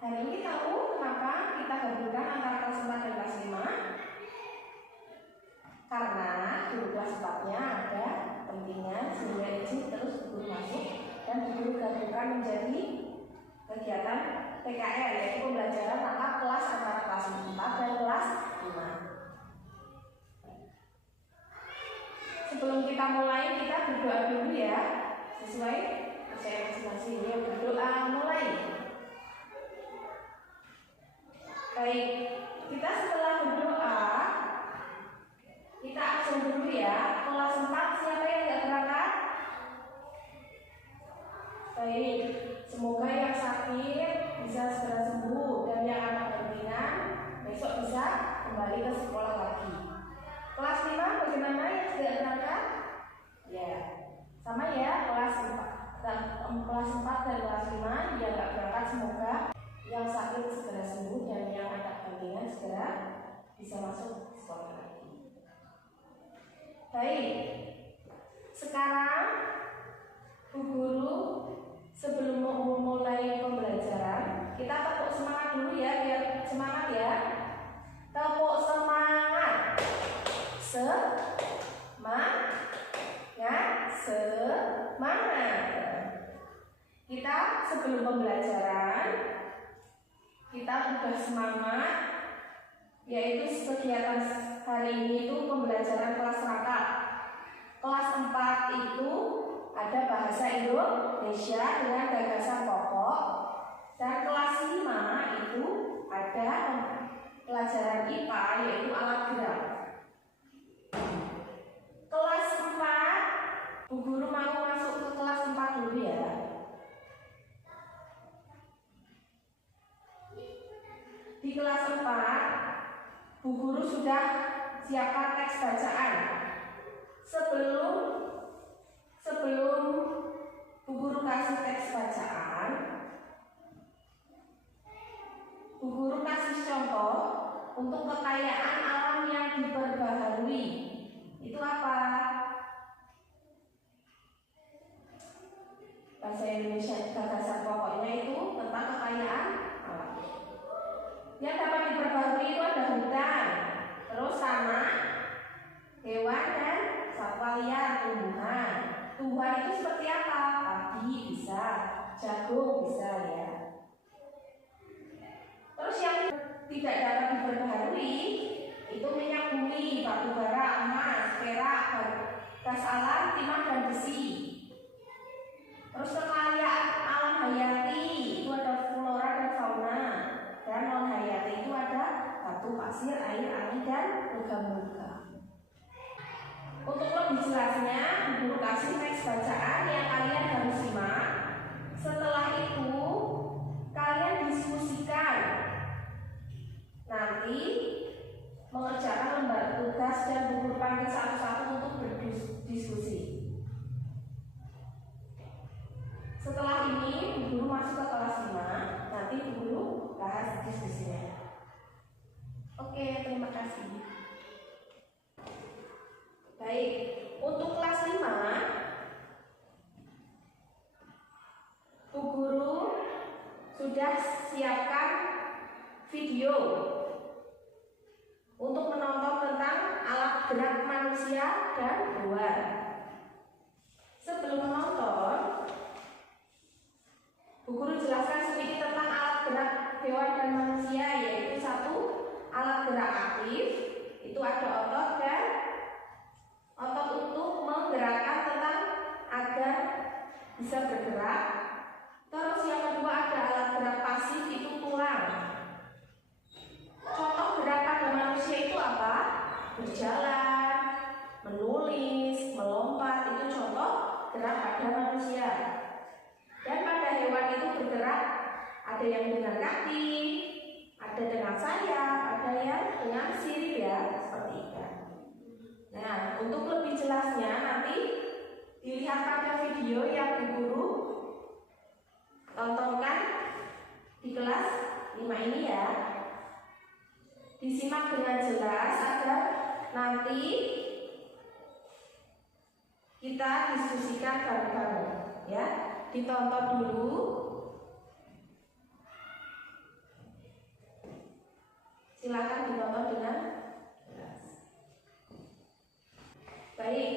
Hari ini tahu kenapa kita gabungkan antara kelas 4 dan kelas 5? Karena guru kelas 4-nya ada pentingnya sehingga izin terus guru masuk dan guru gabungkan menjadi kegiatan PKR, yaitu pembelajaran tatap kelas antara kelas 4 dan kelas 5. Sebelum kita mulai, kita berdoa dulu ya, sesuai percaya masing-masing. Yuk berdoa mulai. Baik, kita setelah berdoa, kita absen dulu ya. Kelas 4 siapa yang tidak berangkat? Baik, semoga yang sakit bisa segera sembuh dan yang anak berkenan besok bisa kembali ke sekolah lagi. Kelas 5 bagaimana yang tidak berangkat? Ya, sama ya, kelas 4 dan kelas 4 dan kelas 5 yang tidak berangkat semoga yang sakit segera sembuh dan yang ada kepentingan segera bisa masuk sekolah lagi. Baik, sekarang Bu Guru sebelum memulai pembelajaran kita tepuk semangat dulu ya, biar semangat ya. Tepuk semangat. Semangat. Kita sebelum pembelajaran kita sudah semangat, yaitu kegiatan hari ini itu pembelajaran kelas rangkap. Kelas 4 itu ada bahasa Indonesia dengan gagasan pokok, dan kelas 5 itu ada pelajaran IPA yaitu alat gerak. Kelas 4, Bu Guru mau masuk ke kelas 4 dulu ya. Di kelas 4, Bu Guru sudah siapkan teks bacaan. Sebelum Bu Guru kasih teks bacaan, Bu Guru kasih contoh untuk kekayaan alam yang diperbaharui. Itu apa? Bahasa Indonesia gagasan pokoknya itu tentang kekayaan alam. Yang dapat diperbarui itu ada hutan, terus tanah, hewan dan satwa liar, tumbuhan. Tumbuhan itu seperti apa? Padi bisa, jagung bisa ya. Terus yang tidak dapat diperbarui itu minyak bumi, batu bara, emas, perak, gas alam, timah dan besi. Terus kekayaan alam hayati itu ada flora dan fauna, dan non hayati itu ada batu, pasir, air, angin dan logam-logam. Untuk lebih jelasnya, Guru kasih teks bacaan yang kalian harus simak. Setelah itu kalian diskusikan. Nanti mengerjakan lembar tugas dan Bu Guru panggil satu-satu untuk berdiskusi. Setelah ini Bu Guru masuk ke kelas 5. Nanti Bu Guru bahas diskusinya. Oke, terima kasih. Baik, untuk kelas 5 Bu Guru sudah siapkan video untuk menonton tentang alat gerak manusia dan hewan. Sebelum menonton, Bu Guru jelaskan sedikit tentang alat gerak hewan dan manusia, yaitu satu, alat gerak aktif, itu ada otot dan otot untuk menggerakkan tentang agar bisa bergerak. Terus yang kedua ada alat gerak pasif, itu tulang. Contoh gerak pada manusia itu apa? Berjalan, menulis, melompat, itu contoh gerak pada manusia. Dan pada hewan itu bergerak, ada yang dengan kaki, ada dengan sayap, ada yang dengan sirip ya, seperti ikan. Nah, untuk lebih jelasnya nanti dilihat pada video yang Bu Guru tontonkan di kelas 5 ini ya. Disimak dengan jelas agar nanti kita diskusikan bareng-bareng ya. Ditonton dulu. Silakan ditonton dengan jelas. Baik,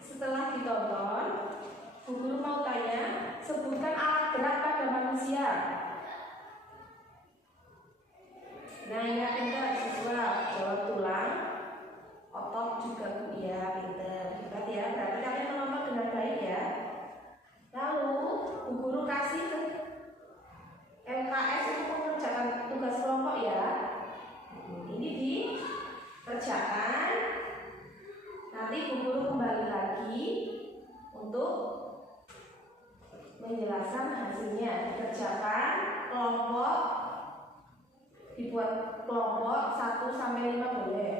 setelah ditonton, Bu Guru mau tanya, sebutkan alat gerak pada manusia. Nah, ingat pintar siswa, jawab tulang, otot juga Bu ya, pintar. Hebat ya, berarti kalian menonton dengan baik ya. Lalu, Bu Guru kasih ke LKS untuk mengerjakan tugas kelompok ya. Ini dikerjakan. Nanti Bu Guru kembali lagi untuk menjelaskan hasilnya. Dikerjakan kelompok, dibuat kelompok 1 sampai 5 boleh.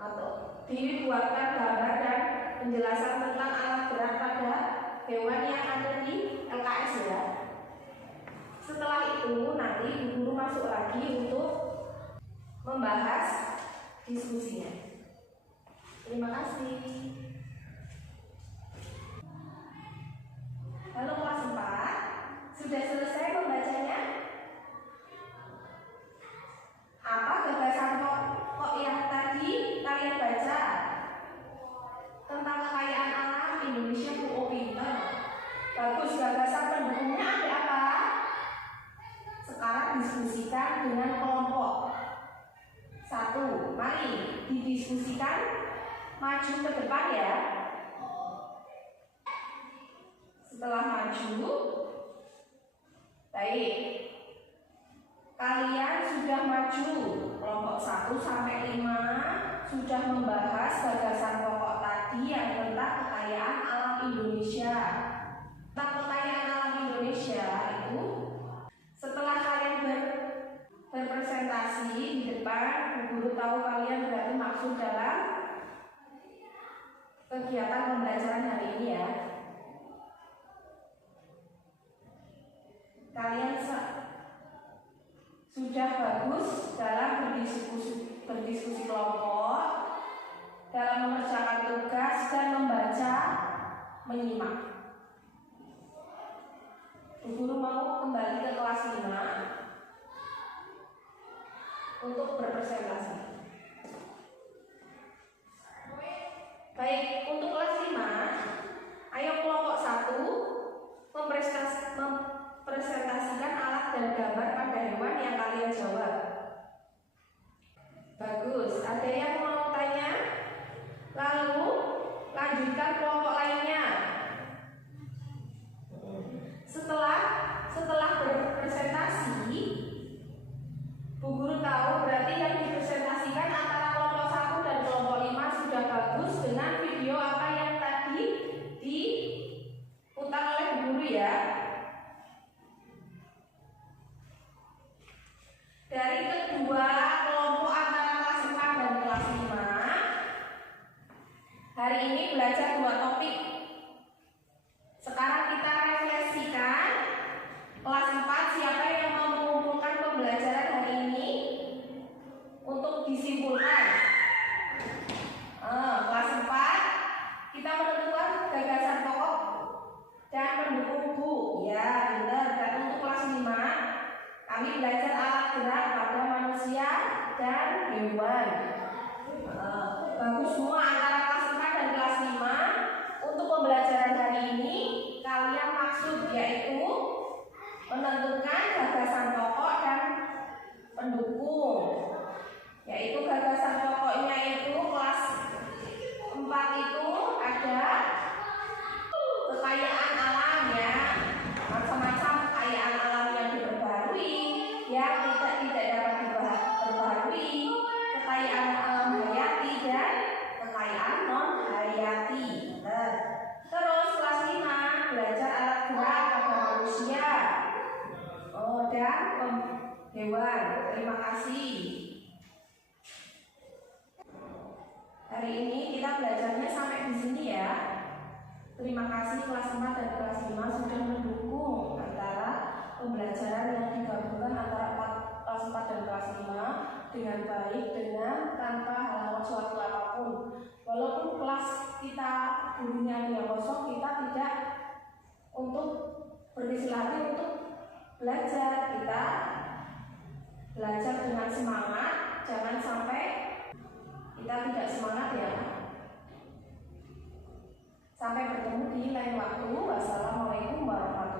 Atau dibuatkan gambar dan penjelasan tentang alat gerak pada hewan yang ada di LKS ya. Setelah itu nanti Bu Guru masuk lagi untuk membahas diskusinya. Terima kasih. Halo kelas 4, sudah selesai membacanya? Apa gagasan pokok yang tadi kalian baca? Tentang kekayaan alam Indonesia. Bu, pinter. Bagus, gagasan pendukungnya ada apa? Sekarang diskusikan dengan kelompok 1. Mari didiskusikan, maju ke depan ya. Setelah maju, baik, kalian sudah maju kelompok 1 sampai 5 sudah membahas gagasan pokok tadi yang tentang kekayaan alam Indonesia. Tentang kekayaan alam Indonesia itu, setelah kalian berpresentasi di depan, Bu Guru tahu kalian berarti maksud dalam kegiatan pembelajaran hari ini ya. Kalian sudah bagus dalam berdiskusi kelompok, dalam mengerjakan tugas dan membaca, menyimak. Bu Guru mau kembali ke kelas 5 untuk berpresentasi. Baik, untuk kelas 5, ayo kelompok 1 mempresentasikan alat dan gambar pada hewan yang kalian jawab. Bagus, ada yang mau tanya? Lalu lanjutkan kelompok lainnya. Setelah berpresentasi, Bu Guru tahu berarti yang dipresentasikan antara kelompok 1 dan kelompok 5 sudah bagus dengan video apa yang tadi diputar oleh Bu Guru ya. Dari kedua kelompok antara kelas 4 dan kelas 5, hari ini belajar 2 topik. Sekarang kita refleksikan kelas 4, siapa yang mau mengumpulkan pembelajaran hari ini untuk disimpulkan. Kelas 4 kita menentukan gagasan pokok dan pendukung Bu. Ya, benar. Dan untuk kelas 5 kami belajar alat gerak pada manusia dan hewan. Bagus semua antara kelas 4 dan kelas 5. Untuk pembelajaran hari ini kalian maksud yaitu menentukan gagasan pokok dan pendukung. Yaitu gagasan pokoknya itu kelas 4 itu ada kekayaan alam ya, macam-macam kekayaan alam yang diperbarui, yang tidak dapat diperbarui, kekayaan alam hayati dan kekayaan non hayati. Terus kelas 5 belajar alat gerak pada manusia dan hewan. Terima kasih. Hari ini kita belajarnya sampai di sini ya. Terima kasih kelas 4 dan kelas 5 sudah mendukung antara pembelajaran yang digabungkan antara kelas 4 dan kelas 5 dengan baik, dengan tanpa halangan suatu apapun. Walaupun kelas kita gurunya yang kosong, kita tidak untuk berdiskusi untuk belajar, kita belajar dengan semangat, jangan sampai kita tidak semangat ya. Sampai bertemu di lain waktu. Wassalamualaikum warahmatullahi wabarakatuh.